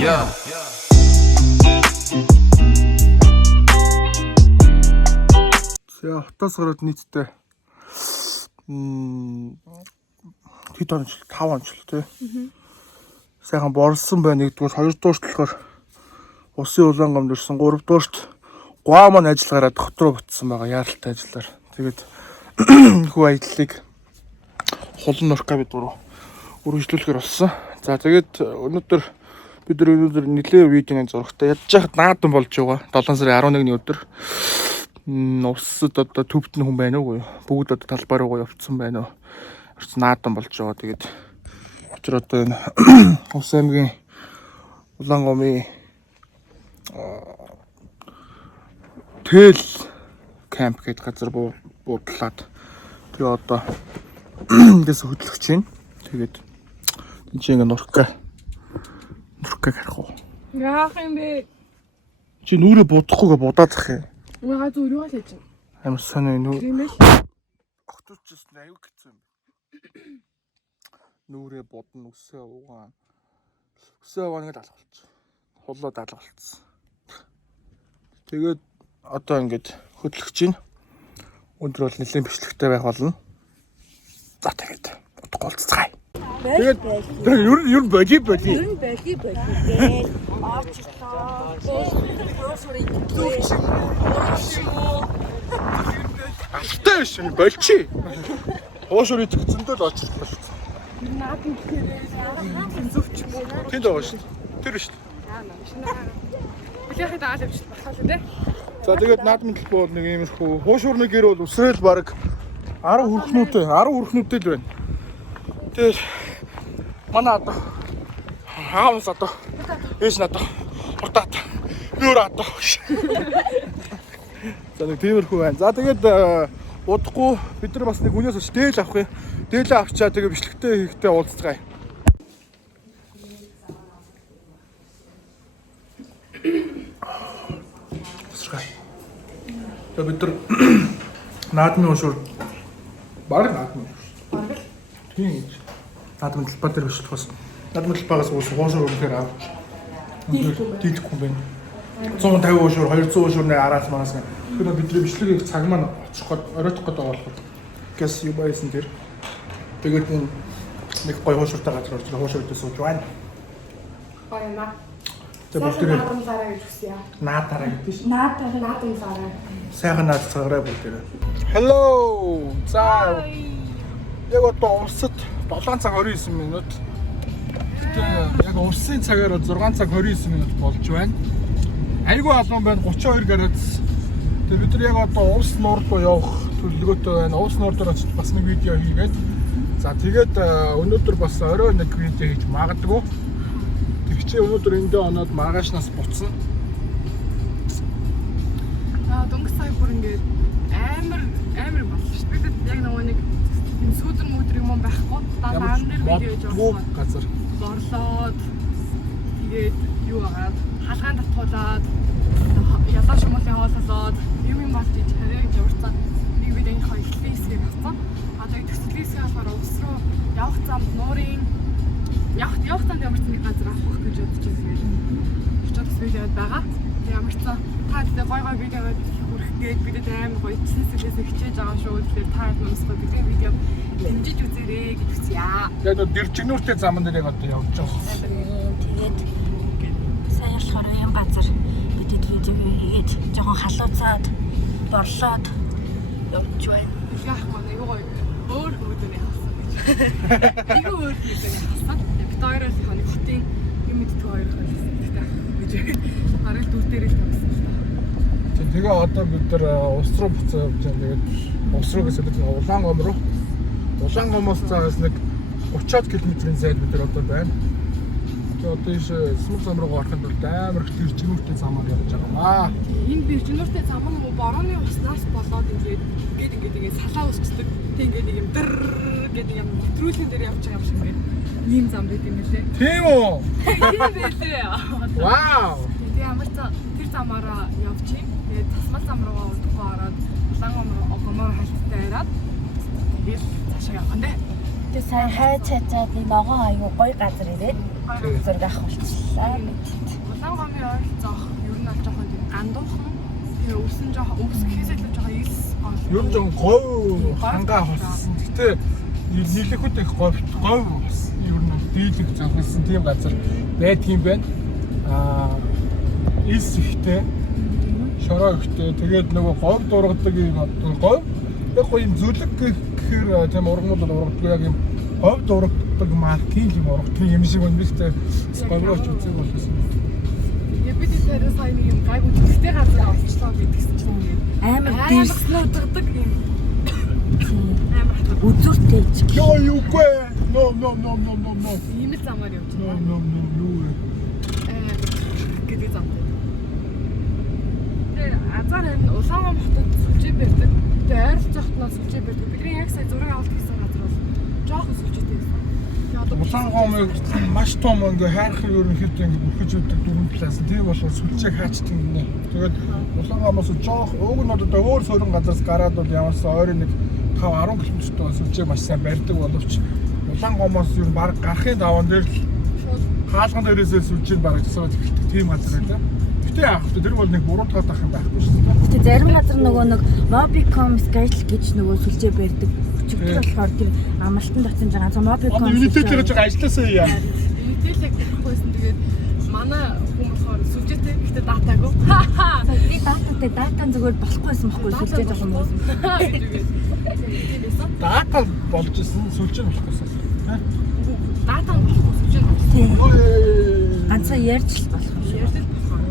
Yeah. За хотоос гараад нийтдээ хэд онч 5 онч л тий. Сайхан борсон байна. Нэгдүгээр, хоёрдугаарт болохоор усын улаан гомд ирсэн. Гуравдугаарт гуа маань ажил гараад хот руу бутсан байгаа яаралтай ажиллаар. Тэгээд хүү аяллыг холон нуркаа бид үргэлжлүүлэхээр болсон. За тэгээд өнөөдөр бид нэлээд видеоны зурагтай ядж хахад наадам болж байгаа. 7 сарын 11-ний өдөр усад одоо төвд нь хүн байна уу? Бүгд одоо талбай руугаа явцсан байна уу? Орц наадам болж байгаа. Тэгээд очир одоо энэ Ус аймгийн Улаангомын тэл камп гэдэг газар буудлаад тэгээ одоо ингээс хөдлөгч чинь тэгээд энэ чинь нуркаа гарах уу? Яах юм бэ? Чи нүрээ будахгүйгээ будаад зах юм. Угаа зүрхөө л хийж. Амар сонио нүү. Тийм ээ. Огтуучс аюу гэсэн юм. Нүрээ будна үсээ угаан. Үсээ угааныг алгалч. Хулууд алгалцсан. Тэгээд одоо ингэж хөдлөгч чинь өндөр бол нэлийн бичлэгтэй байх болно. За тэгээд утгагүй болцгаая. Тэгээд ер нь боли. Ер нь боли гээл аачлаа. Алтай шин болчи. Хоошор идэх зөндөө л очлоо. Наадам гэхээр зөвч юм уу? Тэнд байгаа шин. Тэр шин. Билэхэд аал явж болохоо тий. За тэгээд наадмын төлбөр нэг иймэрхүү хуушуурны гэр бол өсрөөл баг 10 хүрхнүүтэй л байна. Тэгээд манай одоо хаамс одоо эш надад хурдаад юураад. За нэг тиймэрхүү байна. За тэгээд удахгүй бид нар бас нэг хүнээс очиж дээл авах юм. Дээлээ авчаа тэгээд бичлэгтэй хийхдээ уулзцгаая. За бид нар наадмын уушур баг наадмын. Тийм. Наадмын талбай дээр биш бас наадмын талбайгаас уушур өргөхөр авч. Дийлэхгүй юм байна. 150 уушур, 200 уушурны араас манаас нэг. Тэр бидний бичлэгийг цаг маань очих гээд оройтох гээд байгаа болохоор гэс юу байсан тэр. Тэгээд нэг гой уушуртай газар орж уушуртай сууж байна. Баяна. Тэгээд тэр наадам зараа гэж үсье. наадаараа гэдэг шин. Наадам зараа. Сайхан наад цагаараа бүр тэр. Hello. За. Яг одоо урсад 7 цаг 29 минут. Тэгээд яг урсын цагаар 6 цаг 29 минут болж байна. Айгүй алуун байна 32 градус. Тэгээд бид нар яг одоо Увс нуур руу явах төлөвлөгөөтэй байна. Увс нуур дээр очиж бас нэг видео хийгээд. За тэгээд өнөөдөр бас орой нэг видео хийж магадгүй. Тэгчээ өнөөдөр эндээ оноод маргаашнаас буцна. Дөнгөж сая бүр ингээд амар болсон шүү дээ. Бид яг нэг сүүдэр мөдөр юм байхгүй. Дараа нь видео хийж байгаа. Газар Борлоод тэгээд юу агаад халгаан татуулаад ялаа шумуулын хоололоод юм болж иж хараа гэж урцаа нэг видеоны хоёрын хэсгийг авсан. Одоо төслийн хэсгийг болохоор ус руу явах замд нуурын явах замд ямарсан нэг газар авах гэж бодож байсан. Очоод бас видеод байгаа. Ямарсан та гэдэг гой видеогоо хүрэх гээд бидэд амар гоё цэцэрлээс хичээж байгаа шүү. Тэгэхээр та хүмүүсгүй бидний видео дэмжиж үзээрэй гэж хүсье. яг нэг дэрчигнүүртэй заман дээр яг одоо явж байгаа. тэгээд сайн болохоор юм газар бидэд видео хийгээд жоохон халууцаад борлоод явж байна. Яах вэ? Юу гоё өөр хөдөлгөөний хасан гэж. Нэг өөр хөдөлгөөний хасан. Бид хоёроос их нэг хотын юм мэддэг хоёр хасан гэж. Харин дүр дээр л тавьсан. Тэгээ одоо бид нар ус руу буцаа явж байгаа. Тэгээд ус руу гэсэн бид Улаангом руу. Улаангомоос цаас нэг 30 км-ийн зайд бид нар одоо байна. Тэгээд одоо ийш Смуг зам руу ороход бол амар их дэрчигнүүртэй замаар явж байгаа. Энэ дэрчигнүүртэй зам нь борооны уснаас болоод ингээд салаа усчдаг. Тэг ингээд нэг юм дэр гэдэг юм нэвтрүүлэн дээр явж байгаа юм шиг байна. Ийм зам байт юм лээ. Тийм үү? Тийм байлээ. Вау! Тэгээ ямар тэр замаараа явчих. Тэгээд тасмал зам руугаа удахгүй ороод Улаангом руу огомоор халттай хараад тэгээд цаашаа явах нь. Тэгээ сайн хайж чачаад энэ ногоон аюу гоё газар ирээд зураг авах болчихлаа. Улаан гомын ойролцоох ер нь бол жоохон тийм гандуухан. Тэгээ өвсөн жоохон өвсгөхээс илүү жоохон илс гол. Ер нь жоохон говь хангаа болсон. Гэтэ нийлэхэд их говь болсон. Ер нь дийлэх зөвхөлсөн тийм газар байдгийн байна. Илс ихтэй, шороо ихтэй. Тэгээд нөгөө говь дургадаг юм говь. Яг гоё юм зүлэг гэхээр тийм ургамууд ургадаг яг юм говь дургадаг маркийн юм ургадаг юм шиг байна бихтэй. Говьрооч үзэг болсон. Тэгээ бид тэр сайн нэг юм гайгүй төстэй газар олчлоо гэдгсэн чинь ингээд Амар амар дэрсэн удирддаг юм. Амар үзүртэй ч. Ёо юугүй. No. ийм л замаар явж No. байгаа. Гэдэг зам. Тэгээ азар энэ Улаангом хотод сүлжээ барьдаг. Тэгээ ойролцоохтноос сүлжээ барьдаг. Бидний яг сая зураг авалт гэсэн газар бол жоохон сүлжээтэй байсан. Тэгээ одоо Улаангомыг маш том ингээ хайрах ерөнхийдөө ингээ бүрхэж өгдөг дөрвөн плас. Тийм бол сүлжээг хаачдаг нэ. Тэгээд Улаангомоос жоох уг нь одоо өөр сөрөн газараас гараад бол ямарсан ойрын нэг 5-10 км-тэй сүлжээг маш сайн барьдаг боловч Улаангомоос ер нь баг гарахын даваан дээр л хаалган дээрээсээ сүлжээг бараг засаад эхэлдэг тийм газар байлаа. Гэтэ яах вэ? Тэр бол нэг буруутгаад ах юм байхгүй шүү дээ. Гэтэ зарим газар нөгөө нэг Mobicom Scale гэж нөгөө сүлжээ барьдаг. Өчигдөр болохоор тэр амралтын дотор ганцхан Mobicom. Одоо юнитэй л гэж ажилласаа яа. Нийтэлэг гэхгүйсэн тэгээд манай хүн болохоор сүлжээтэй гэхдээ датаагүй. Би дататай датан зүгээр болохгүйсэн байхгүй сүлжээ жоохон муусан. Тийм байсан. Дата болж исэн сүлжээ болохгүйсэн. Датаа болохгүй сүлжээ. Тийм. Ганцхан ярьж л болох юм шиг. Ярьж л болохоор.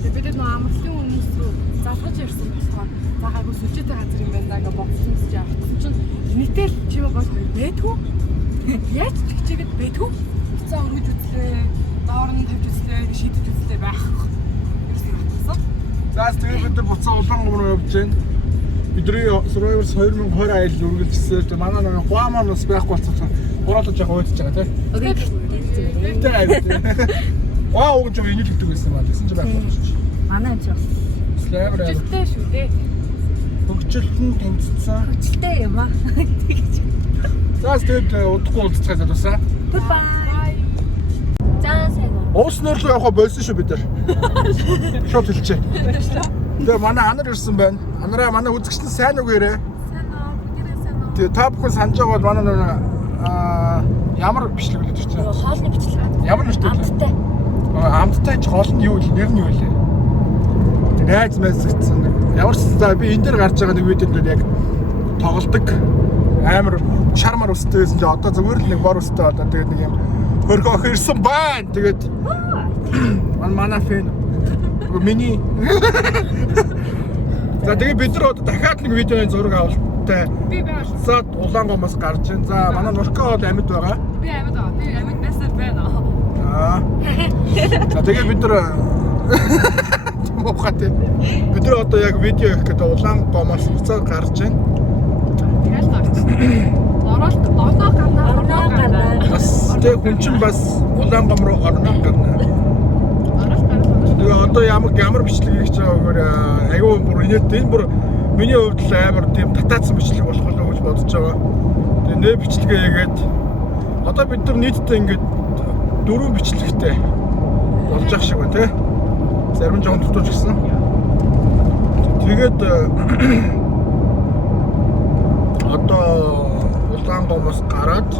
Тэгээд бид нөө амралтын өмнөөс рүү залгаж ярьсан болохоор заагаагүй сүлжээтэй газар юм байна ингээ боцсон гэж авчихсан чинь нийтэл чимээ бол байтгүй. Яаж ч чигэд байтгүй. Цаа өргөж үзлээ, доор нь тавьж үзлээ, шийдэж үзлээ байхгүй. Заас тэгээд бид нар буцаа Улаангом руу явж байна. Бидний Survivors 2020 аялал үргэлжилсэн. Тэгээд манай нэг Guam нас байхгүй болчихсон. Гурлаж байгаа уйдж байгаа тийм. Ваа уг жоо энийг хэлдэг байсан маа. Тэгсэн чи байхгүй болчих. Манай энэ ч Слайвер Хөгжилтэй шүү дээ. хөгжилтөнд тэнцсэн. хүчтэй юм аа. Заас тэгээд удахгүй уулзцай залуусаа. Goodbye. За сайн уу. Уус нөрлөө явах болсон шүү бид нар. Шот хэлчээ. Тэгээ манай анар ирсэн байна. Анараа манай үзэгч нь сайн уу гэрээ. Сайн уу? Бүгдээрээ сайн уу? Тэгээ та бүхэн санаж байгаа бол манай нөр ямар бичлэг үлээж чинь. Хоолны бичлэг. Ямар нэртэй вэ? Амттай. Амттай ч гол нь юу вэ? Нэр нь юу вэ? Найз мэсгцэн. Ямар ч за би энэ дээр гарч байгаа нэг видеонд яг тоглолдог. Амар шармар өстэй байсан. Одоо зүгээр л нэг бор өстэй болоо. Тэгээд нэг юм хөргөө ох ирсэн байна. Тэгээд манай фэн миний за тэгээд бид нар одоо дахиад нэг видеоны зураг авалттай. Би байгаа. За Улаангомоос гарч байна. За манай Нурка бол амьд байгаа. Би амьд байгаа. Би амьд насаар байна. За тэгээд бид нар мохот бид нар одоо яг видео хийх гэдэг Улаангомоос буцаад гарч байна. Тэгэл гарч. Ороо гарнаа. Бас тэг хүн чинь бас Улаангом руу орно гэнэ. Тэгээ одоо ямар бичлэг хийж байгаа вэгээр аюу бүр инээдтэй энэ бүр миний хувьд л амар тийм татаацсан бичлэг болох болов гэж бодож байгаа. Тэгээ нэ бичлэгээ ягээд одоо бид нар нийтдээ ингээд 4 бичлэгтэй болж ах шиг байна тий. Зарим нь жоохон дутууж гисэн. Тэгээд одоо Улаангомоос гараад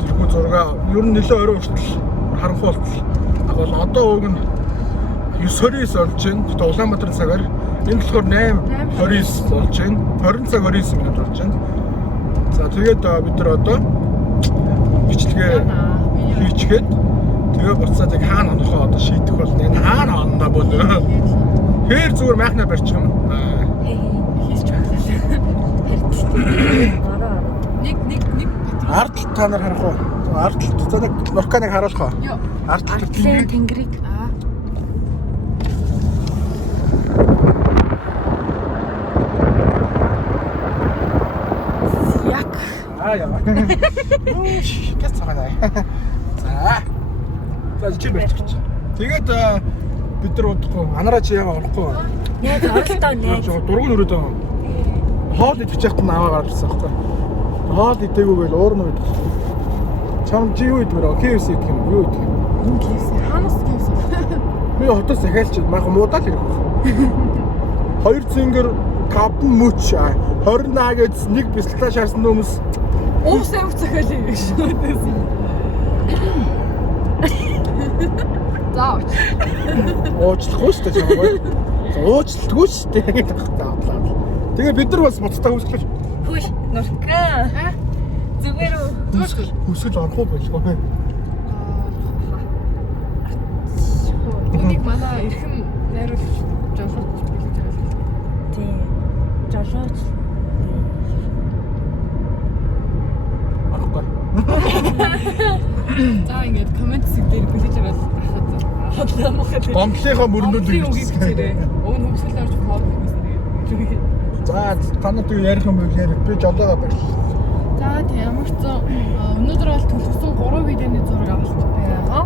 тэрхүү зураг ер нь нэлээд орой хүртэл харанхуй болтол. Агуул одоо уг нь 9:29 болж байна. Тэгтээ Улаанбаатар цагаар энэ болохоор 8:29 болж байна. 20 цаг 29 минут болж байна. За тэгээд бид нар одоо бичлэгээ хийчихэд тэгээ буцаад яг хаана онохоо одоо шийдэх болно. Энэ хаана онноо болоо. Хээр зүгээр майхнаа барьчих юм. Хийж байгаа. Ороо. Нэг Ард та нар харах уу? Ард та нэг Нурканыг харуулах уу? Йоо. Ард Ардлын тэнгэрийг. Яг яа. Гэс цагаанаа. За. За чи бэлтгэж. Тэгээд бид нар удахгүй анараа чи яага орохгүй. Яг оролтоо нэ. Дургуун өрөөд хоол идчих яхад нь аваа гарчихсан байхгүй. Хоол идэгүүгээл уурна байдаг. Чам чи юу идвэр? KFC гэх юм уу? Юу идэх юм? Юу кейс? Ханаас кейс. Би хотоос захиалч маахан муудаа л ирэх. 2 зингэр капн мөч 20 гэж нэг бислээ шаарсан хүмүүс Уус авах захиал юм биш үү? Заач. уучлахгүй шүү дээ чамайг. Уучлалгүй шүү дээ гэдэг таавлаа. Тэгээ бид нар бас буцтаа үсгэлж Хөөш нурка. Зүгээр үү? үсгэж орох уу байлгүй. Түүнийг манай эрхэм найруулагч жолооч билж байгаа л. Тийм. Жолооч. Арахгүй. За ингээд коммент дээр билж байгаа л хадлаа мохоо. Гомдлынхаа мөрнүүдийг үгээрээ. Өвн хөвсгөл орж хоол хийсэн. За танад юу ярих юм бол ярих. Би жолоогоо барьлаа. За тийм ямар ч зэн өнөөдөр бол төлөвсөн 3 видеоны зураг авалт байгаа.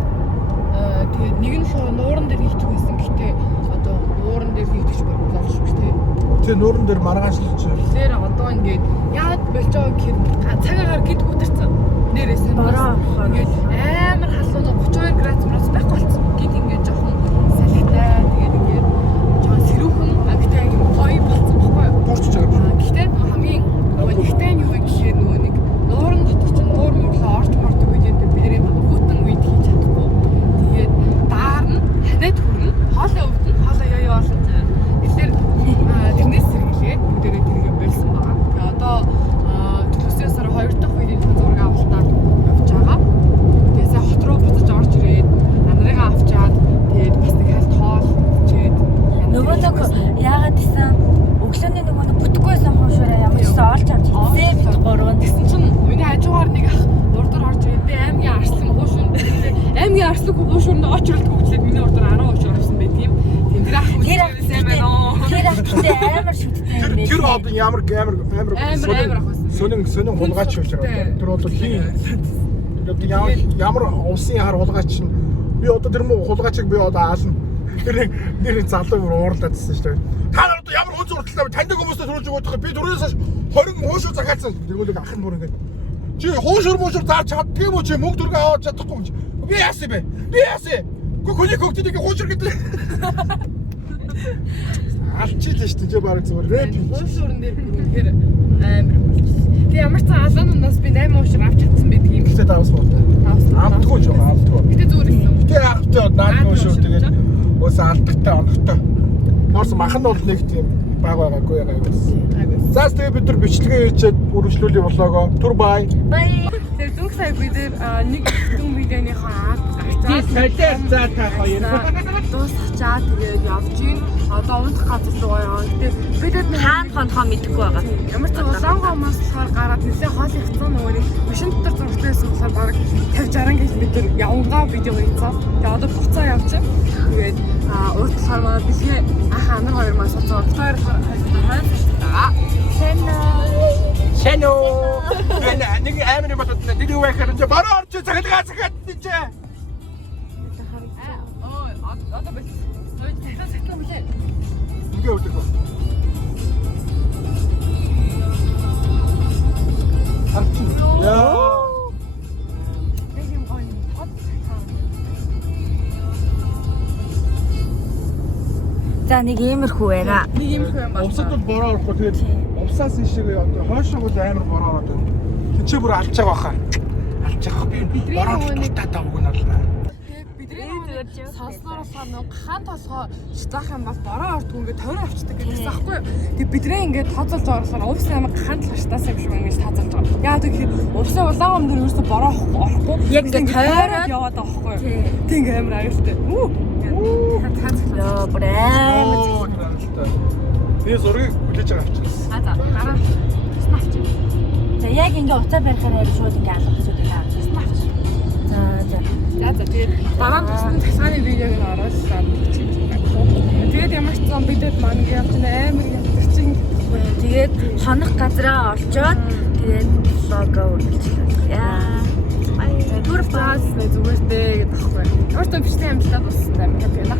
Тэгээд нэг нь нууран дээр хийчих байсан. Гэхдээ одоо нууран дээр хийчих болж шүү дээ. Тэгээ нууран дээр маргаанчлж. Тэгэхээр одоо ингээд яад болж байгаа гэхээр цагаагаар гид үдэрсэн. Нэрээ сонирхол. Ингээд амар халуун 32 градус байхгүй болсон. Гид ингээд жоохон салхитай. Тэгээд ингээд жоохон сэрүүхэн агтай ингээд гоё болсон байхгүй юу? Бүрч байгаа. Гэхдээ хамгийн нэгтэй нь юу вэ гэхээр нөгөө нэг нууран дотор чинь нуур мөглөө орж мордог үед бидний хүүтэн үед хийж чадахгүй. Тэгээд даар нь ханаад хүрнэ. Хоолой өвдөн, хоолой ёо болно. Тэгэхээр тэрнээс сэргэлээ бүгдээрээ тэргээ болсон байгаа. Тэгээд одоо төлөвсөн сар 2 дахь үеийн зураг авалтаад явж байгаа. Тэгээсээ хот руу буцаж орж ирээд анарыгаа авчаад тэгээд бас нэг хальт хоол чээд Нөгөө нэг яагаад гэсэн өглөөний нөгөө нэг бүтэхгүйсэн хуушаараа ямар ч олж авч хийсэн бид гурав. Тэгсэн чинь миний хажуугаар нэг ах урдаар орж ирээд би аймгийн арслан хуушунд аймгийн арслан хуушунд очролтгүй гэхлээр миний урдаар 10 хууш орсон байт юм. Тэр ах үсээ байна оо. Тэр ахтай амар шүттэй юм бэ. Тэр хоод ямар сонин хулгайч хийж байгаа. Тэр бол хин. Ямар усын хар хулгайч чинь би одоо тэр муу хулгайчийг би одоо аална. Тэр залуу уурлаадсэн шүү дээ. Та нар одоо ямар хүн зурдалтай таньдаг хүмүүстэй төрүүлж өгөх би түрүүнээс хойш 20 хуушур захиалсан. Тэргүүлэг ах нь бүр ингээд чи хуушур заач чаддаг юм уу чи мөнгө дүргээ аваад чадахгүй юм чи. Би яасан бэ? Би яасан? Гүний хөгтөдийг хуушур гэдэг. Алчилээ шүү дээ баг зүгээр рэп. Хуушурн дээр үнэхээр амар болчихсон. Тэг ямар ч алаанаас би 8 хуушур авч чадсан байдаг юм. Гэтэ давс болтой. Авдаггүй жоо авдаггүй. Гэтэ зүгээр юм. Гэтэ авдаа наад хуушур тэгээд ус алдагтай оногтой. Норс махан бол нэг тийм баг байгаагүй байгаас. За тэгээ бид нар бичлэгээ хийчихэд үргэлжлүүлээ болоогоо. Түр бай. Бай. Тэр зүг сая бид нэг дүн видеоныхоо ард Би солиор за та хоёр. дуусчаа тэгээд явж гин. Одоо унтах газар руу яваа. Гэтэ бидэд Хаан хонхоо мэдэхгүй байгаа. ямар ч улаангаа мас болохоор гараад нэлээ хоол ихсэн нөгөө нэг машин дотор зургтайсэн болохоор баг 50-60 км бид явангаа видео хийцээ. Тэгээд одоо буцаа явчих. Тэгээд уутлахаар манай бэлгээ ах амар хоёр мас уцаа. Тэр хайр байгаа. Шэнэ. Нэг амар батат нэг юу вэ гэхээр бараа орч цаглгаа цагаад тийч. Одоо бис. Сойд дахиад сэтгэн үлээ. Ингээ үлдэх. Арч. Яа. Нэг юм гоё тод цахаа. За нэг иймэрхүү байна. Нэг юм хөө юм байна. Увсад бол бороо орохгүй тэгээд увсаас ишиг одоо хойшоо бол амар бороо ороод байна. Тинчээ бүр алж байгаа баха. Алж байгаа би бороо тутаа өгнө. Сонснороосоо нэг хаан толгой заах юм бол бороо ордгүй ингээд тойроо авчдаг гэсэн байхгүй юу. Тэг бидрээ ингээд тооцоолж оруулахаар увс амар хаан толгой штаас юм шиг ингээд тооцоолж байгаа. Яа тэгэхээр увсын улаан ам дээр ерөөсө бороо орохгүй. Яг ингээд тойроод яваад байгаа байхгүй юу. Тэг ингээд амар аюултай. Йоо брэм. Би зургийг хүлээж байгаа авчихсан. За гараа. Снавч. За яг ингээд уцаа барихаар яг шууд ингээд алга гэсэн үг аа. Снавч. За тэгээд дараа нь тусны цасгааны видеог нь оруулаад тэгээд ямар ч зам бидэд маань явж амар ятгчин гэдэггүй. тэгээд хонох газараа олцоод тэгээд лого үргэлжлүүлээ. Яа. Түр флаас зүгээр дээ гэдэг байхгүй. Ямар ч бичлэг амжилтад болсон юм байна.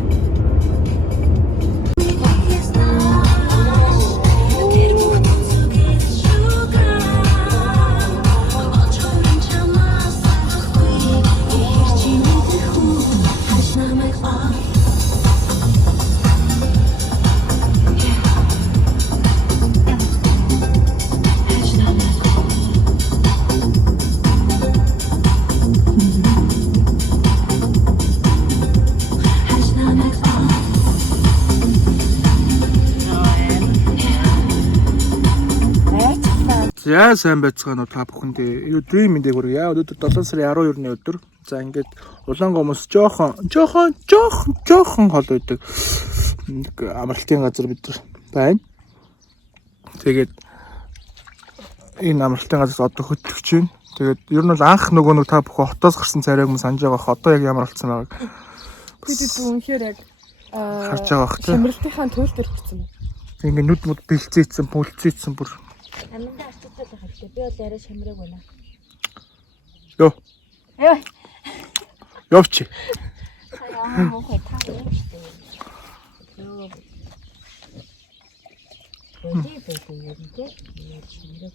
За сайн байцгаана уу та бүхэндээ. Өдрийн мэндийг хүргье. Өнөөдөр 7 сарын 12-ны өдөр. За ингээд Улаангомоос жоохон хол байдаг. Нэг амралтын газар бид байна. Тэгээд энэ амралтын газар одоо хөтлөгч байна. Тэгээд ер нь бол анх нөгөө та бүхэн хотоос гарсан царайг мөн санаж байгаа. Одоо яг ямар болсон байгааг. Бид үнэхээр яг харж байгаа бах тийм. Шимрэлтийнхаа туйл дээр хүрсэн байна. Ингээд нүд мод бэлцээцсэн, бүлцээцсэн бүр. Аманда арчтай л хэрэгтэй. Би бол арай шамраг байна. Йоо. Йоо. Явчих. Аа мохой таа юм шүү дээ. Йоо. Бэлий юм дээ. Шамраг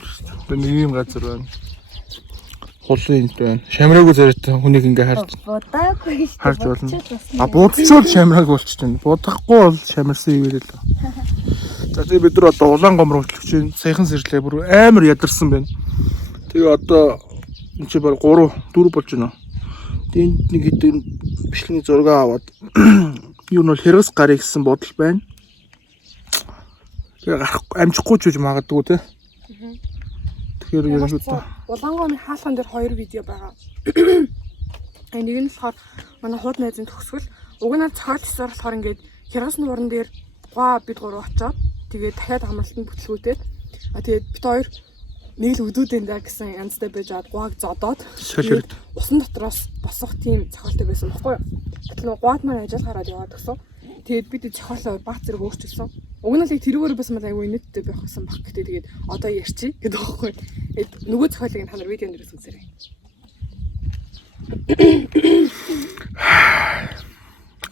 болсон. Нэг юм газар байна. Хулын байна. Шамраагүй зэрэгтэй хүнийг ингээ харж. Бодаагүй шүү. Харж болно. А будцоод шамрааг болчихно. Будахгүй бол шамарсан ивэл л. За тэгээ бид нар одоо Улаангом руу хөтлөж чинь саяхан сэрлээ бүр амар ядарсан байна. Тэгээ одоо энэ чи баг 3 4 болж байна. Тэнд нэг хэдэн бичлэгийн зураг аваад юу нь бол хэрэгс гарыг гэсэн бодол байна. Тэгээ амжихгүй ч үж магадгүй те. Тэгэхээр яг л Улаангомын хаалхан дээр 2 видео байгаа. Нэг нь болохоор манай хууд найзын төгсгөл угнаа цохиолчсоор болохоор ингээд хэрэгс нууран дээр гоо бид 3 очоод тэгээд дахиад амралтанд бүтлгүүтээд тэгээд бид 2 нэг л өдүүдэн даа гэсэн янзтай байж аваад гуаг зодоод солирд усан дотроос босох тийм цохиолтой байсан байхгүй юу. Гэтэл нөгөө гуад маань ажил хараад яваад гисэн. Тэгээд бид цохиолоо баг зэрэг өөрчилсөн. Уг нь л тэрүүгээр байсан мал аягүй нийттэй байх гэсэн баг гэдэг. Тэгээд одоо ярьчих гэдэг байхгүй. Нөгөө цохиолыг та нар видеон дээрээс үзээрэй.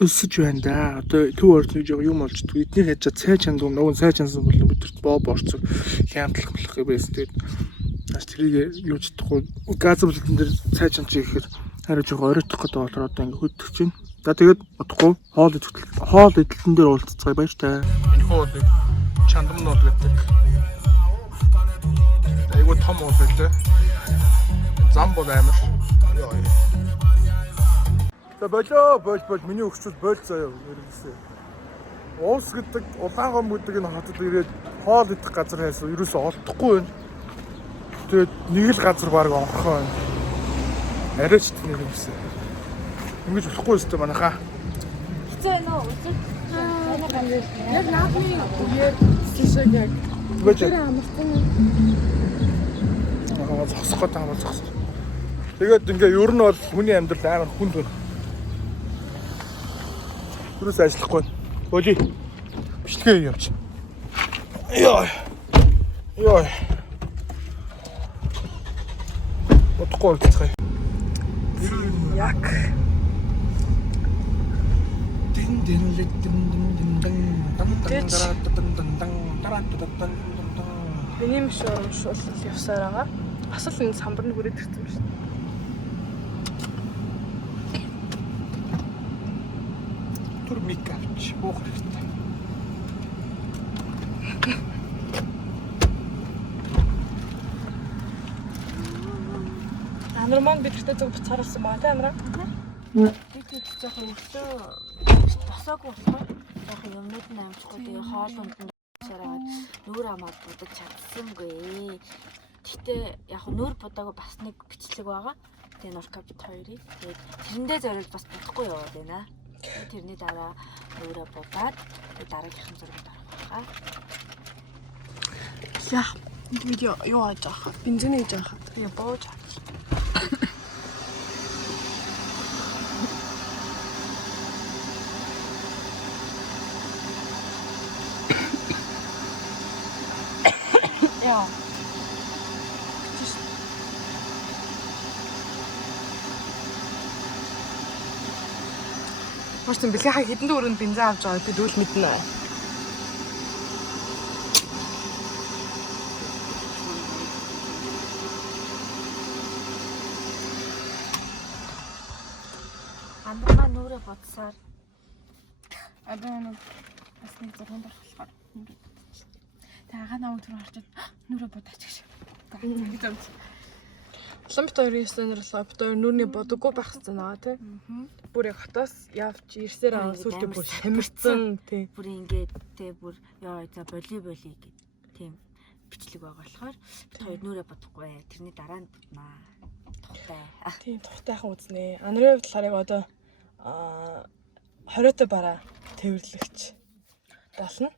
өсөж байна да. Одоо төв орж нэг юм болж эдний хайчаа цай чанд нөгөө цай чансан бол бидэрт боо борцог хямдлах болох байсан. Тэгээд бас тэрийг юу ч чадахгүй газ бүлтэн дээр цай чанд хийхээр хараа жоо оройтох гэдэг болохоор одоо ингэ хөдөлж байна. За тэгээд бодохгүй хоол эдлэн дээр уулзцгаая баяр таа. Энэ хоолыг чандамнууд гэдэг. Айгуу том уул байлаа. Зам бол амар. Яа. За болоо миний өгчүүл заяа ерөөсөө. Уус гэдэг Улаангом гэдэг энэ хотод ирээд хоол идэх газар хайсан ерөөсөө олдохгүй байна. Тэгээд нэг л газар баг онхоо байна. Арайч тэр юмсэн. Ингэж болохгүй өстэй манайхаа. Хэцүү нөө үзэл. Яг наадмын үеэр тийшээ яг тэр амарсан. Зогсох гэдэг юм бол зогсох. Тэгээд ингээ ер нь бол хүний амьдрал амар хүнд байна. Түрээс ажиллахгүй. Боли. Бичлэгээ явууч. Йой. Бодохгүй болчихгоо. Яг миний маш урамшуул явсаар байгаа. Бас л энэ самбар нь хүрээд ирсэн юм шүү. Түр мик авч буух хэрэгтэй. Амар маань бидэртээ зөв буцааруулсан баа тэ амраа. Бид жоохон өглөө босоогүй болохоор жоохон юмнууд нь амжихгүй тэгээ хоолунд нь шараад нүүр амаад будаж чадсангүй. Гэхдээ яг нүүр будаагүй бас нэг бичлэг байгаа. Тэгээ норкабит 2-ыг. Тэгээд тэрэндээ зориулж бас бодохгүй яваад байна. Тэрний дараа нүүрээ будаад дараагийнхын зургийг дарах байгаа. Яа, энэ видео юу ааж байгаа? Бензин хийж байгаа. Тэгээ бууж авах. Яа. Мөрсөн бэлэхаа хэдэн дөрөнд бензин авч байгаа бид үл мэднэ. Андамаа нүрэ бодсоор Одоо нэг бас нэг зурган болохоор нүрэ бодчих. Тэгээ агаа намайг түрүү харчаад нүрэ бодаач гэж. Ингэж амт. Ламбит хоёрын сонирхлоо бит хоёр нүрний бодоггүй байх гэсэн аа тий. Бүр яг хотоос явж ирсээр сүлдээ бүр шамирцсан тий. бүр ингээд те бүр ёо за боли гэх тийм бичлэг байгаа болохоор бид хоёр нүрэ бодохгүй. Тэрний дараа нь боднаа. Тухтай. Тийм тухтайхан үзнэ. Анарын хувьд болохоор яг одоо 20-т бараа тээвэрлэгч болно.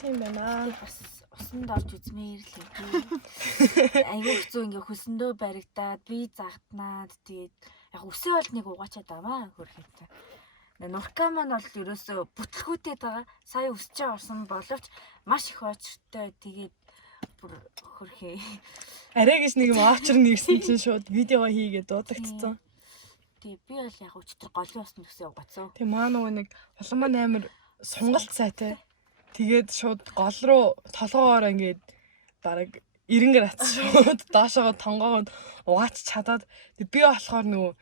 Тийм байна. Бас усанд орж үзмээр л юм. Аюу хэцүү ингээ хөсөндөө баригдаад би загтнаад тэгээд яг үсээ бол нэг угаачаад аваа хөрхөйтэй. Нурка маань бол ерөөсөө бүтлгүүтэй байгаа. Сая өсчээ орсон боловч маш их очтой тэгээд бүр хөрхий. Арай гэж нэг юм аавчар нэрсэн чинь шууд видео хийгээд дуудагдсан. Тий би бол яг өчтөр голын усанд үсээ угаацсан. Тэг маа нөгөө нэг холон маань амар сунгалт сайтай. Тэгээд шууд гол руу толгоогоор ингээд бараг 90 градус шууд доошоо тонгоогоо угаач чадаад би болохоор нөгөө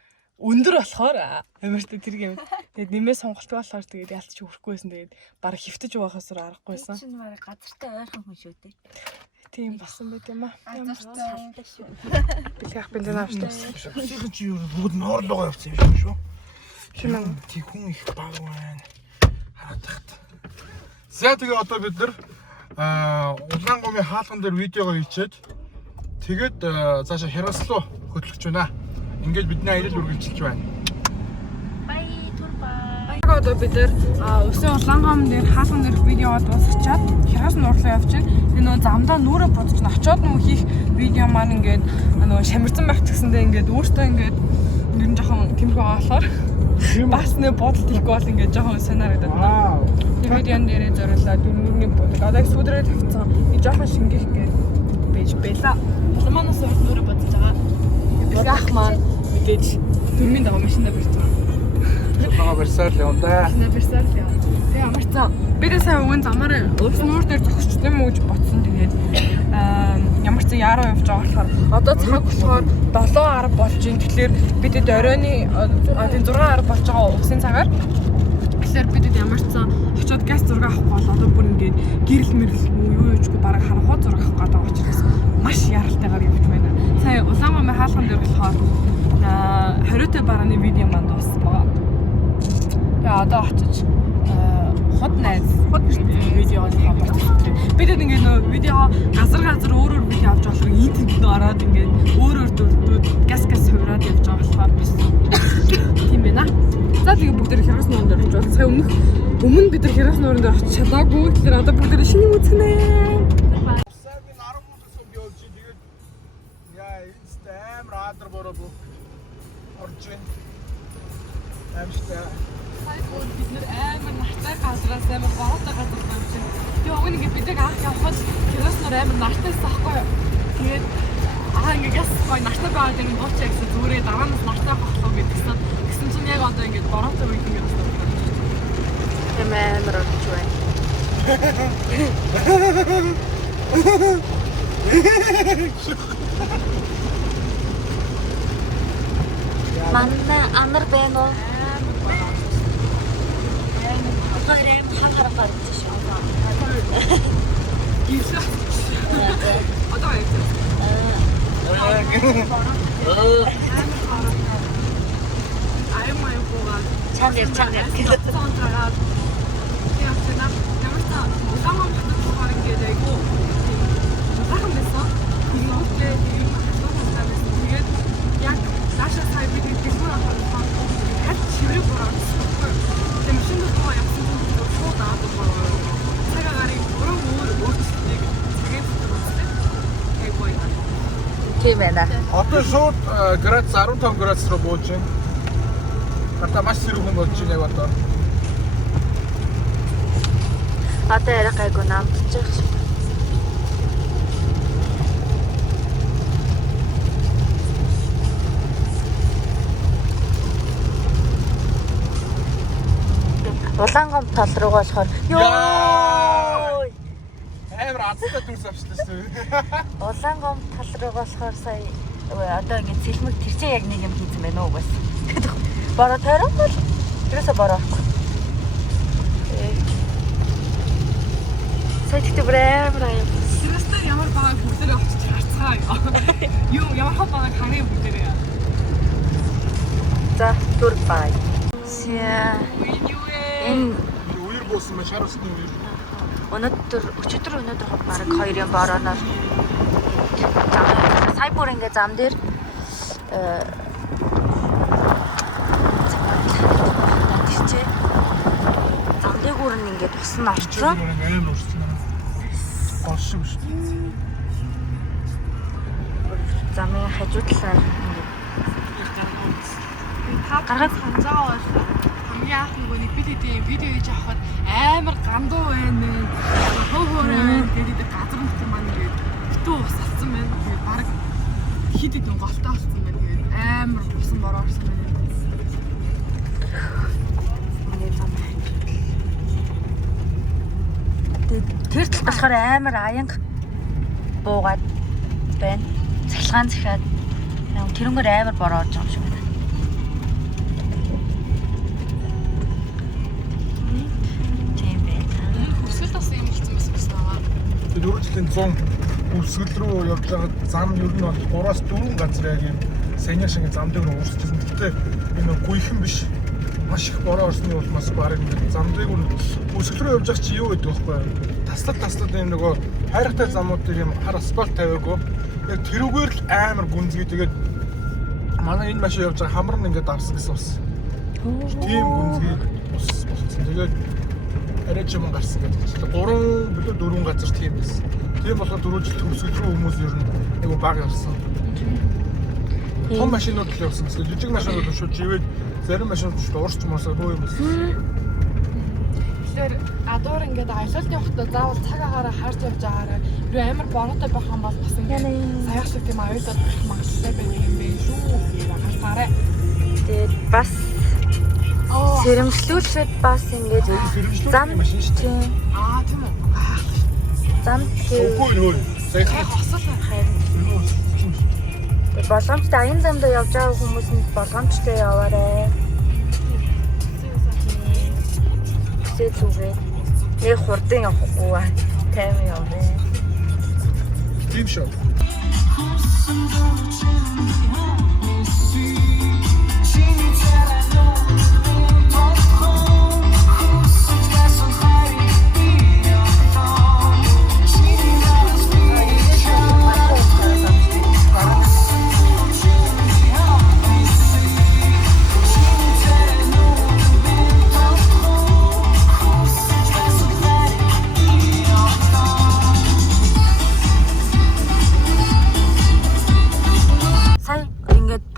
өндөр болохоор амартай тэрг юм. Тэгээд нэмээ сонголттой болохоор тэгээд ялч хөрөхгүйсэн. Тэгээд бараг хөвтөж угаахаас аргахгүйсэн. Чинь бараг газартай ойрхон хүн шүү дээ. Тийм басан байт юм аа. Салтай шүү. Би яг бензин авчихсан. Чи чи бүгд ноорлогоо явсан юм шиг шүү. Хинэн тий хүн их баг байна. Хараад тахт. За тэгээ одоо бид нар Улаангомын хаалган дээр видеого хийчихэд тэгээд цаашаа Херас руу хөтлөж байна. Ингээд бидний аялал үргэлжилж байна. Бай турбай. Одоо бид нар Усын Улаангом дээр хаалган дээр видео дуусгачаад Херас нуурлаа явж байна. Тэгээ нөгөө замдаа нүрэ бодож очиод нөгөө хийх видео маань ингээд нөгөө шамирцсан байх гэсэндээ ингээд өөртөө ингээд ер нь жоохон тэмхүү байгаа болохоор бас нэг бодолт хийхгүй бол ингээд жоохон сонирхдаг байна. Тэр видеон дээрээ зориулаад нүрний бодог. Одоо сүдрээ тавьсан. Би жоохон шингэх гэж бэж байла. Улаанаас урд нүрэ бодож байгаа. Би ах маань мэдээж дөрмийн дага машинаа бэртээ. Ягаа барьсаар л юм да. Навэрсаар л яа. Тэгээ ямар цаа. Би дэ сайн өвөн замаар өвс нуур дээр зогсч юм уу гэж бодсон. Тэгээд ямар цаа яруу явж байгаа болохоор одоо цаг болохоор 7:10 болж ин. Тэгэхээр бидэд оройны 6:10 болж байгаа усын цагаар. Тэгэхээр бидэд ямар цаа очиод газ зураг авахгүй бол одоо бүр ингээд гэрэл мэрэл юу юучгүй бараг харанхуй зураг авах гэдэг учраас маш яралтайгаар явж байна. Сая Улаангомын хаалган дээр болохоор 20-т барааны видео маань дууссан байгаа. Тэгээ одоо очиж хот найз видеоны хамгаалдаг. Бид ингээд нөө видео газар өөрөөр видео авч болохоор интернет ороод ингээд өөрөөр дөрөвдүүд газ хувираад явж байгаа болохоор бас тийм байна. За тэгээ бүгд Херас нуурын дээр очиж байна. Сая өмнө бид нар Херас нуурын дээр очиж чадаагүй. Тэгэхээр одоо бүгд шинэ үзгэнэ. Сайн би 10 минут сум явж тэгээд яа инстам радер бороо бүх орж байна. Амжтай. Сайгүй бид нар амар нартай газраас амар бороотой газар байна. Тэгээ өгөн ингээд бидэг анх явхад Херас нуур амар нартайс ахгүй юу. Тэгээд ингээд газ гой нартай байгаад ингээд бууч яг зүрээ дараанаас нартай болохлоо гэдгсэн. Гэсэн чинь яг одоо ингээд бороотой үед ингээд бас Амар орж байна. Манна амар байна уу? Гэрээм хахар гарч шүү. гişээ. Одоо яг аймаа буугаад Чанд яг. цаанаад яахна ямар та улаан хамтгаар ингээд айгу улаан байсан. Нуудлээ ийм хатуугаар байсан. Тэгээд яг цаашаа сая бид дэлгүүр авах хат шиврэг бороосон. Тэгээд машин доо явсан чинь шууд аваад байгаа. Цагаа гарыг бүрэн өөрчлөлтийг цагийн төлөвтэй. Айгу яа. Тийм байна. Одоо шууд градус 15 градус руу бууж байна. Гата маш сэрүүхэн болж байна яг одоо. Одоо ярих айгу намтж байгаа шүү. Улаангом тал руугаа болохоор ёо Амар азтай дүрс авчлаа шүү. Улаангом тал руугаа болохоор сая одоо ингэ сэлмэг тэр чинь яг нэг юм хийсэн байна уу угаас. Бороо тойроо бол ерөөсө бороохгүй. Сэтгтээ брэвэр аа. Тэрнээ ямар багаа бүгдээ очиж харцгаа. Юу ямар хаа багаа харъя бүгдээ. За түр бай. Сия. Энэ Үер буусан мэ шаруулсны үер. өнөөдөр баг 2-ын борооноор сая бүр ингээ зам дээр тийчээ зам дээгүүр нь ингээ тусан орсон. Амар урсан. Гол шиг шүү дээ. Замын хажуу талаар гаргаад ханзаа бол хамгийн анх нэг бид хэдийн видео хийж авахад амар гандуу байна. Хөөхөөрэй гэдэг газар нутг маань ингээд битүү ус алсан байна. Тэгээд баг хид хид голтой болсон байна. Тэгээд амар усан бороо орсон байна. тэр тал болохоор амар аянга буугаад байна. Цахилгаан захиад тэрнгээр амар бороо орж байгаа юм шиг байна. Тийм байна. Хүсэл тасан юм болсон байсан гэсэн байгаа. Тэгээд 4 жилийн 100 үрсгэл рүү явж байгаа зам ер нь бол 3-4 газар яг юм санья шиг зам дээр үрсчихсэн. Гэхдээ энэ гүйхэн биш. Маш их бороо орсны улмаас барыг зам дээр үрсгэл рүү явж байгаа чи юу гэдэг вэ? Таслал энэ нөгөө хайртай замуудыг юм хар асфальт тавиагүй. Яг тэрүүгээр л амар гүнзгий. Тэгээд манай энэ машин явж байгаа хамар нь ингээд давсан гэсэн ус. Тийм гүнзгий ус болсон. Тэгээд арай ч юм гарсан гэдэг. 3 билүү 4 газар тийм байсан. Тийм болохоор 4 жил төгсгөл рүү хүмүүс ер нь айгу баг явсан. Том машинууд л явсан. Жижиг машинууд шууд живээд зарим машинууд шууд уурч мосоо руу юм байсан. Тэгэхээр адуур ингээд аялалд явахдаа заавал цаг агаараа харж явж байгаараа юу амар бороотой байх юм бол бас ингээд саяах шиг тийм аюултай байх магадлалтай байдаг юм байна шүү. Хасаарай. Тэгээд бас сэрэмжлүүлэхэд бас ингээд зам машин шүү дээ. Тийм үү. Зам Үгүй нөө. Саяхан Хосол болгоомжтой аян замд явж байгаа хүмүүсэнд болгоомжтой яваарай. Зүгээ. Нэг хурдан явахгүй тайван яваа. тийм шүү.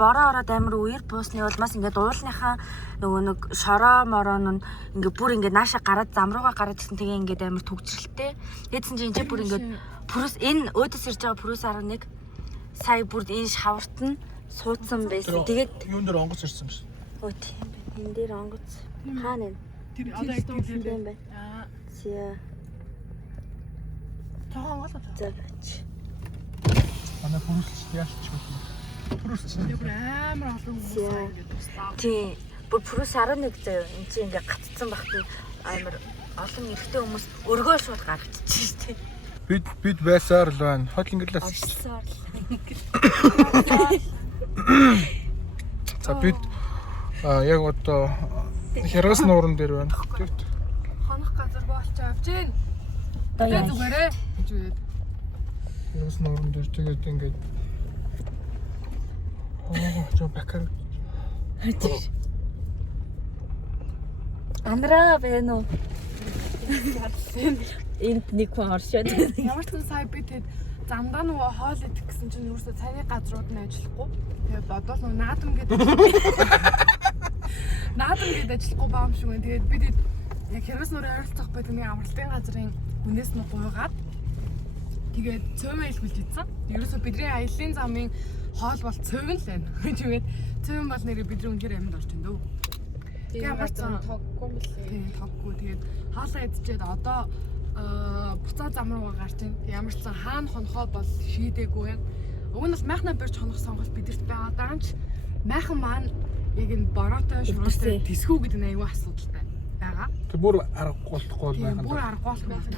Бороо ороод амар үер буусны улмаас ингээд уулынхаа нөгөө нэг шороо мороон нь ингээд бүр ингээд нааша гараад зам руугаа гараад ирсэн. Тэгээ ингээд амар төгжрэлтэй. Тэдсэн чинь энэ бүр ингээд пүрс энэ өөдөөс ирж байгаа пүрс 11 сая бүр энэ шаварт нь суудсан байсан. Тэгээд юун дээр онгоц ирсэн биш. өө тийм байна. Энэ дээр онгоц хаана вэ? тэр одоо яг тийм байна. Зя. Таахан гол заач. Манай пүрс яалч байна. Пүрс чинь амар олон хүмүүс ингээд туслаа. Тий. Бүр пүрс 11 заяа. Энд чинь ингээд гатцсан багт амар олон эрэгтэй хүмүүс өргөө шууд гаргачихжээ тий. Бид байсаар л байна. Хол ингэрлээ. За бид яг одоо Хяргас нууран дээр байна. Хонох газар боолч авч ийн. Тэгээ зүгээрээ гэж үгээд. Хяргас нууран дээр тэгээд ингээд жоо бакар. Амраа байна уу? Энд нэг хүн оршоод. Ямар ч сая би тэгэд замдаа нөгөө хоол идэх гэсэн чинь юусоо царийн газрууд нь ажиллахгүй. Тэгээд одоо л наадам гэдэг. Наадам гэдэг ажиллахгүй баа юм шиг байна. Тэгээд бид яг Хяргас нуурын ойролцох байдаг нэг амралтын газрын хүнээс нь гуйгаад тэгээд цөмөө илгүүлж ийдсэн. Ерөөсөө бидний аяллаа замын хоол бол цөмөн л байна. Тэгээд цөмөн бол нэрээ бидний үнээр амьд орж байна дөө. Тэгээд бацсан тоггүй юм билээ. Тийм тоггүй. Тэгээд хаалаа идчихэд одоо буцаа зам руугаа гарч ийн. Ямар ч сан хаана хонохоо бол шийдээгүй байна. Уг нь бас майхнаа барьж хонох сонголт бидэрт байгаа даанч майхан маань яг энэ бороотой шууртай тэсгүү гэдэг нь аюу асуудалтай байгаа. Тэг бүр аргагүй болохгүй бол Тийм бүр аргагүй болох байна.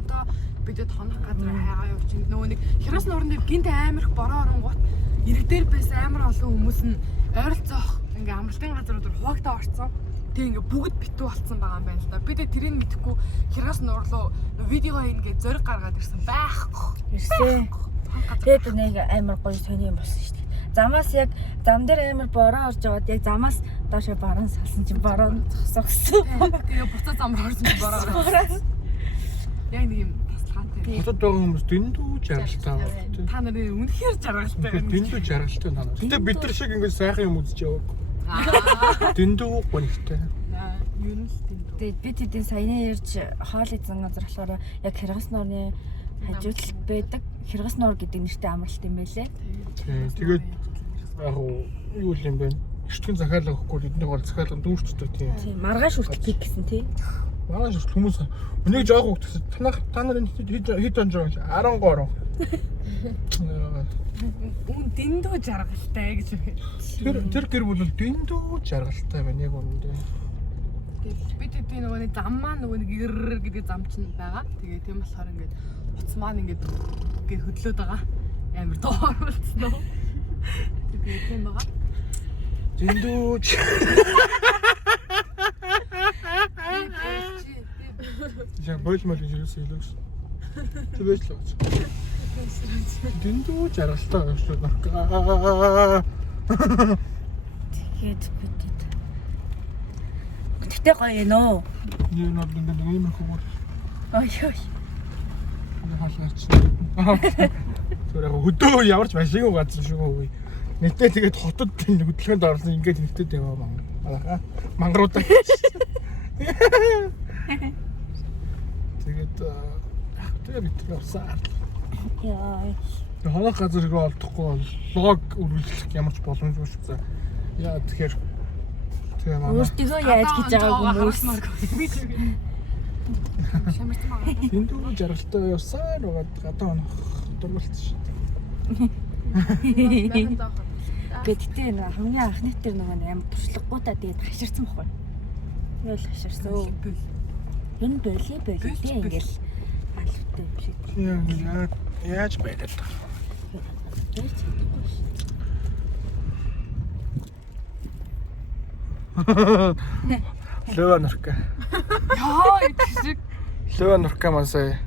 Одоо бидэд хонох газар хайгаа явчих. Нөгөө нэг хяраас нуурын дээр гинт амар их бороо оронгууд ирэг дээр байсан амар олон хүмүүс нь ойролцоох ингээ амралтын газрууд руу хуваагдаа орцсон. Тэг ингээ бүгд битүү болцсон байгаа юм байна л да. Бид тэрийг мэдэхгүй хяраас нуурлуу видео ингээ зориг гаргаад ирсэн байхгүй. Ирсэн. Тэгээд нэг амар гоё сони юм болсон шүү дээ. Замаас яг зам дээр амар бороо орж аваад яг замаас доошо бороо салсан чинь бороо зогссон. Тэгээ буцаа зам руу орсон чинь бороо. Яг нэг юм таслахаатай. Хотод байгаа хүмүүс дэндүү жаргалтай байна. Та нарын үнэхээр жаргалтай байна. Дэндүү жаргалтай байна. Гэтэ бид нар шиг ингэ сайхан юм үзэж яваагүй. Дэндүү гонхтой. Юу нь л дэндүү. Тэгээд бид хэдийн саяны ярьж хоол эзэн газар болохоор яг Хиргас нуурны хажуудлалт байдаг. Хиргас нуур гэдэг нэртэй амралт юм байлээ. Тэгээд яг юу юм бэ? Эртхэн захиалга өгөхгүй эднийг бол захиалга дүүрчдэг тийм. Тийм, маргааш хүртэл пик гэсэн тий. Маргааш хүртэл хүмүүс өнийг жоох өгсөн. Та нарын хэд он жоо 13 ороо. Үн дэндүү жаргалтай гэж байна. Тэр гэр бүл дэндүү жаргалтай байна яг үнэндээ. Бид тийм нөгөө нэг зам маань нөгөө нэг ир гэдэг зам чинь байгаа. Тэгээ тийм болохоор ингээд утас маань ингээд хөдлөөд байгаа. Амар доор болцсон уу? Тэгээ тийм байгаа. Дэндүү Я болмол юус илүүс. Тэвэж л гэж. Дэндүү жаргалтай байна шүү дээ. Тэгээд бидэд. Тэгтээ гоё нөө. Юу нөр нэг юм хөвөр. Ой ой. Хаалгач. Тэр яг хөдөө ямарч машин угаасан шүү. Нэтээ тэгээд хотод хөдөлгөөнд орсон ингээд нэртэд яваа маа. Мангаруудаа. Тэгээд тэр бид явсаар. Яа. Хоног газар руу олдохгүй бол лог үргэлжлэх ямар ч боломжгүй шүү. Яа тэгэхээр тийм аа. Өөртөө яаж гэж байгаа хүмүүс. Шамарсан байгаа. Энд дүү жаргалтай явсаар угаад гадаа хоног дургуулсан шүү. Гэтэ нэг хамгийн анхны тэр нэг амар туршлагагүй та тэгээд хаширсан баггүй. Юу л хаширсан. Энэ боли тийм ингээл алфтай юм шиг. Яаж байдаг? Лёва нурка. Яа, их Лёва нурка масаа.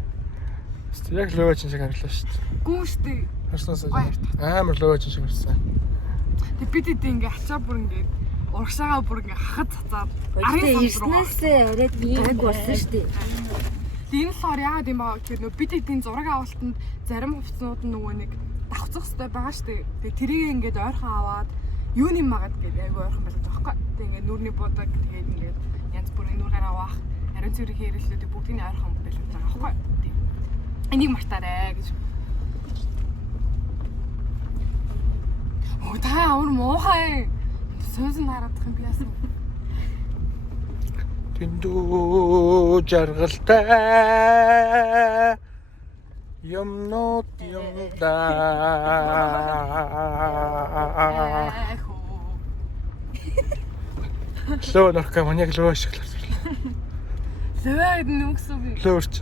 Яг лёва чинь шиг харагдлаа шүү дээ. гүн штэ. Харснаас амар лёва чинь шиг харсан. Тэг бид ингээ ачаа бүр ингээ урагшаага бүр ингээ хахад цацаад Гэтэ ирснээс арайд гайг болсон шүү дээ. Тийм болохоор яагаад юм баа гэхээр нөө бид эдийн зураг авалтанд зарим хувцснууд нь нөгөө нэг давхцах хэрэгтэй байгаа шүү дээ. Тэгээ тэрийг ингээд ойрхон аваад юуны магад гэдэг айгүй ойрхон байлж байгаа байхгүй. Тэгээ ингээд нүрний будаг тэгээд ингээд янз бүрийн нүрээр авах ариун цэврийн хэрэглэлүүдийг бүгдийг нь ойрхон байлж байгаа байхгүй. Тийм. Энийг мартаарай гэж. Оо та амар муухай. Сөөсөн хараадах юм би яасан. Дэндүү жаргалтай юмнууд юм да. Лөө нөрхөө маньяг лөө шиг л. Лөө нүгсүг. Лөөч.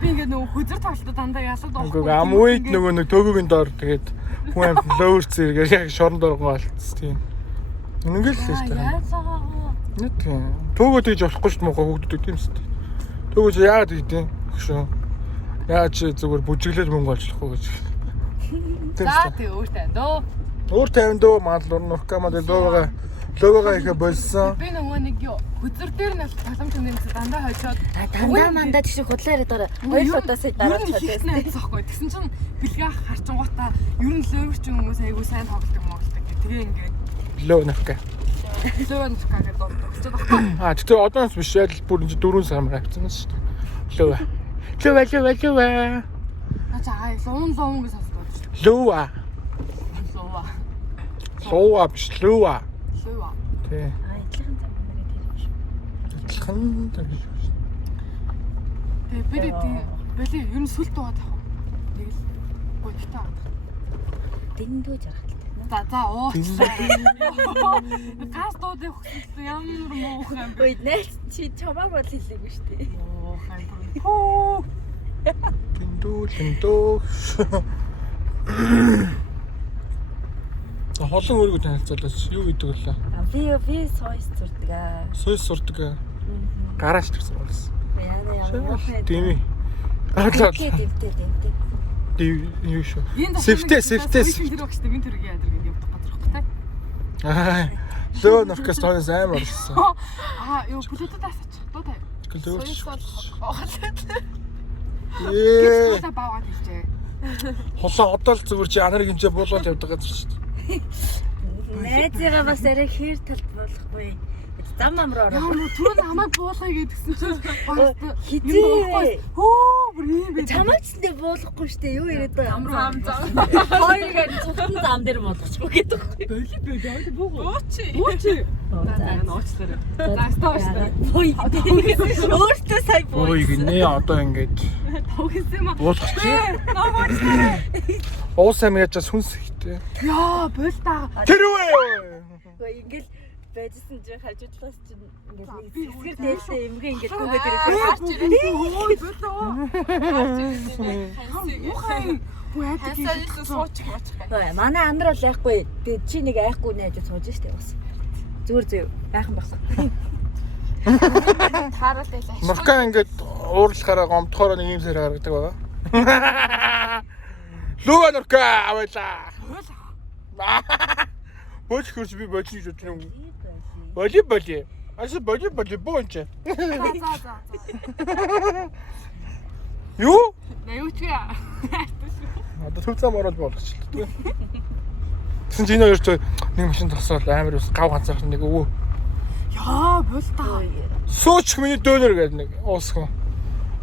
Би ингээд нөгөө хөзөр тавлтаа дандаа ялаад байгаа. Нөгөө ам үйд нөгөө нэг төгөөгийн доор тэгээд хүн амт лөөрц зэрэг яг шорон доргоо болцсон тийм. Ингээл л шүү дээ. Нэг төгөө тэгж болохгүй шүү дээ мохоо хөгддөг тийм шүү дээ. Төгөөж яагаад гэдэг шүү. Яаж зүгээр бүжиглэл мөнгө олжлохгүй гэж. За тий өөр тайндөө. Өөр тайвандөө мал нурка мал логоога ихэ болсон. Би нөгөө нэг юу хөзөр дээр нь таламж нэмсэн дандаа хойчоод Дандаа мандаа тийш худлаа яриад байгаа. Хоёр удаасаа дараалж байсан. Тэгсэн чинь бэлгээ харчингуудаа ер нь лөөвчин хүмүүс айгуу сайн тоглодог моглодог гэх. Тэгээ ингээд Лөө нурка. лөө нурка гэдэг болчиход байна. Тэгэхээр одоос биш ял бүр 4 сар авчихсан шүү дээ. Лөө. Ачаа луун гэж сонсдог шүү дээ. Лөө. Лөө биш лөө. Тий. Адилхан Тэгээ бид боли ер нь сүлт байгаа тах. тэгэл гойтой байна. Дэндүү жаргалтай. За газ дуудах хөсөлтөө ямар муухай юм бэ? Ой найз чи чамааг бол хэлээгүй шүү дээ. Муухай бүр. Тэндүү. Холон өргөд танилцуулаач. Юу гэдэг вэ? Би сойс зурдаг аа. Сойс сурдаг. Гараж гэсэн болсон. Яа. Тийм. Аглаа. Дэмтэй. Юу шүү. Сэвтээ. Тэр багш тэр төргийн ядар гэдэг явах газар хөөх таа. Лөө наркас тоонос амар орсон. Юу бүлэтэд асууч. Дуу таа. Сойс бол Гэвч баагаад хэлжээ. Холоо одоо л зүгээр чи анар гинжээ буулгаад явдаг газар шүү дээ. Найзыгаа бас арай хээр талд болохгүй. Зам амраа ороо. Яа түрүү намайг буулгая гэдгсэн чинь хизээ. Бүр юм бэ. Чамайг ч нэ буулгахгүй штэ. Юу яриад байгаа юм. Зам. Хоёрыг цогтон зам дээр болгочихгүй гэдэг. Боли буугу. Нуучлаарай. За стоош. Ой. Өөртөө сая буу. Ой гинэ одоо ингээд Тавгсан юм аа. буулгачих. Нуучлаарай. Уус амир яаж сүнс ихтэй. Яа, бол та. Тэр үү? Ой ингээл байжсэн чинь хажуудлаас чинь ингээл хэсгэр дээлээ эмгээ ингээл түүгээд ирэхгүй. Ой, бол Хансаа суучих. Ой манай андар бол яахгүй. Тэгээд чи нэг айхгүй нэ гэж сууж штэ бас. Зүгээр зөө айхан байхгүй. Таарал байлаа. Нурка ингээд уурлахаараа гомдохоор нэг юм сэр харагдаг байгаа. Луга нурка аваалаа. Боч хурц би боч гэж бодсон юм. Боли. Аса боли бонч. За. Юу? Наюутгүй. Одоо төв зам ороод болгочихлоо. Тэгсэн чинь энэ хоёр ч нэг машин тосоод амар ус гав ганцаарх нэг өвөө. Яа, бол та. Сууч миний дөөнөр гэдэг нэг уусхан.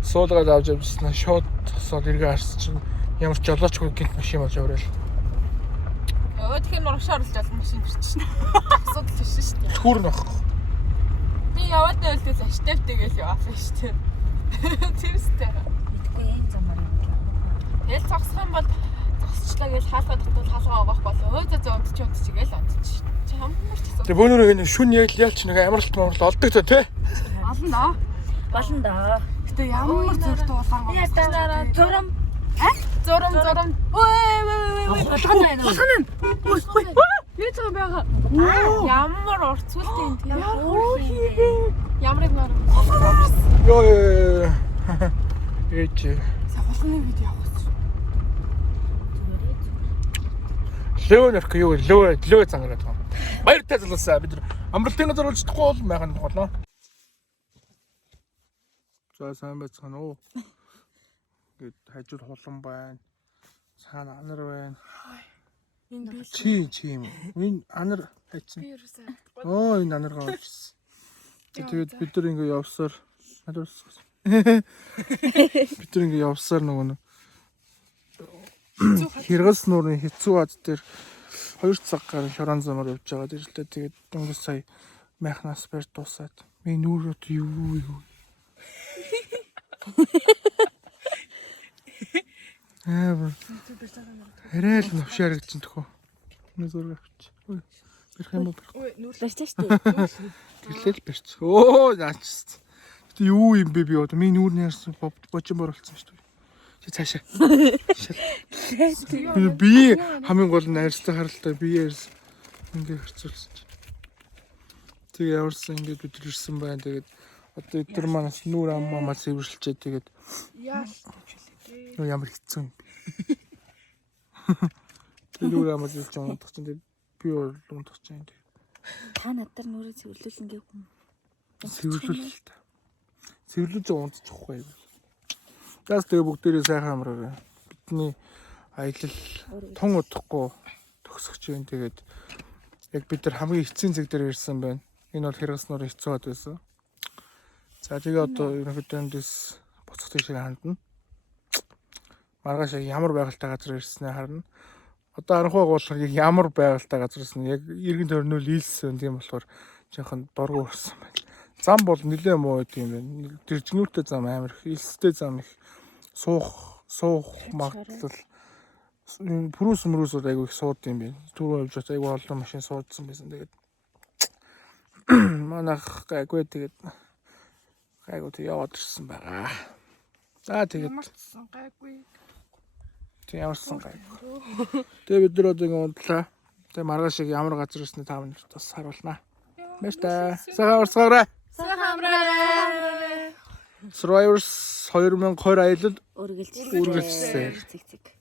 Суулгаад авч явжснаа шууд тосоод эргээ харсан чинь ямар ч жолоочгүй гинт машин болж аврал. Тэгэхээр нурагшаа оруулж авсан машин төрчихнэ. Асуудал биш шүү дээ. Түүр нөхгүй. Би яваад байлгүй аштавтэйгээл яваасан шүү дээ. Тэрстэй. Мэдгүй юм замаар юм. Тэгэл зогсох юм бол зогсчлаа гэж хаалгаа татвал хаалгаа авах болоо. Гээл унтчих. Чи хамар ч гэсэн. Тэгээ бөөнөрөө энэ шүн яалч нэг амралт олдог та тий. Олон доо. Болно да. Гэтэ ямар зөрт улаан. Ятаараа зурам. Зурам. Ой. Болгоно байна уу? Юу ч юм байгаа. Ямар урцуултай юм те. Ямар юм аа. Ёо. Эч. Сахалны видео явуулсан. Лөөнөрх юу лөө зангараад байгаа. Баяртай залуусаа бид амралтын газар болж чадахгүй бол майхан болно. За сайн байцгаана уу. Гэт хажууд хулан байна. Цаана анар байна. Энэ би Чи юм. Энэ анар хайцсан. би юусаа. Оо энэ анар гоолчихсон. Тэгээд бид нар ингэ явсаар бид нар ингэ явсаар нөгөө Хэрэгс нуурын хэцүү ад дээр 2 цаг гарын шорон замаар явж байгаа дэрэлтэй. Тэгээд дөнгөж сая майхнаас барь дуусаад. Миний нүрөд юу. Хэрэл навшаар гэж төхөө. Нэг зураг авч. Ой. Бэрх юм уу? Ой, нүр. Барьцаа штэ. Тэрлэл барьц. Оо наач. Тэ юу юм бэ би одоо миний нүрний ярьсан бочин боролцсон шүү дээ. Чи цаашаа. Би хамгийн гол нь арьстай харалтай би ярьсан. Ингээ харцуулсан чи. Тэгээ яварсан ингээд бид ирсэн байна. Тэгээд одоо эдгээр манаас нүур аммаа цэвэрлчээ. Тэгээд яа ямар хэцүү юм бэ. Тэр нүур аммаа цэвэрлж унтах чинь би унтах чинь. Та надаар нүрээ цэвэрлүүлэн гээгүй. Цэвэрлүүл та. Цэвэрлүүлж унтчихгүй юм. Газ тэгээ бүгдээрээ сайхан амраа. Бидний аялал тун удахгүй төгсөж байна. Тэгээд яг бид нар хамгийн эцсийн зэг дээр ирсэн байна. Энэ бол хэрэгс нуурын хэцүү бод байсан. За тэгээ одоо ерөнхийдөө эндээс буцах тийшээ хандна. Маргааш ямар байгальтай газар ирснээ харна. Одоо анхаа гуулахаар яг ямар байгальтай газар ирсэн. Яг иргэн тойрнол ийлсэн тийм болохоор жоохон дургу өрсөн байна. Зам бол нэлээд муу байт юм байна. Дэржгнүүртэй зам амар их, илстэй зам их, суух суух магадлал пүрүүс айгүй их сууд юм бэ. Түрүү явж байгаад айгүй олон машин суудсан байсан. Тэгээд манайх гайгүй тэгээд гайгүй тэг яваад ирсэн байгаа. За тэгээд Ямарчсан гайгүй. тэг ямарсан гайгүй. Тэгээд бид нар одоо ингэ унтлаа. Тэгээд маргааш шиг ямар газар ирснэ 5 минут бас харуулнаа. Баяр та. Сайхан урсгаарай. Сайхан амраарай. Survivors 2020 аялал Үргэлжлүүлээ. Үргэлжлүүлээ. Цэг цэг.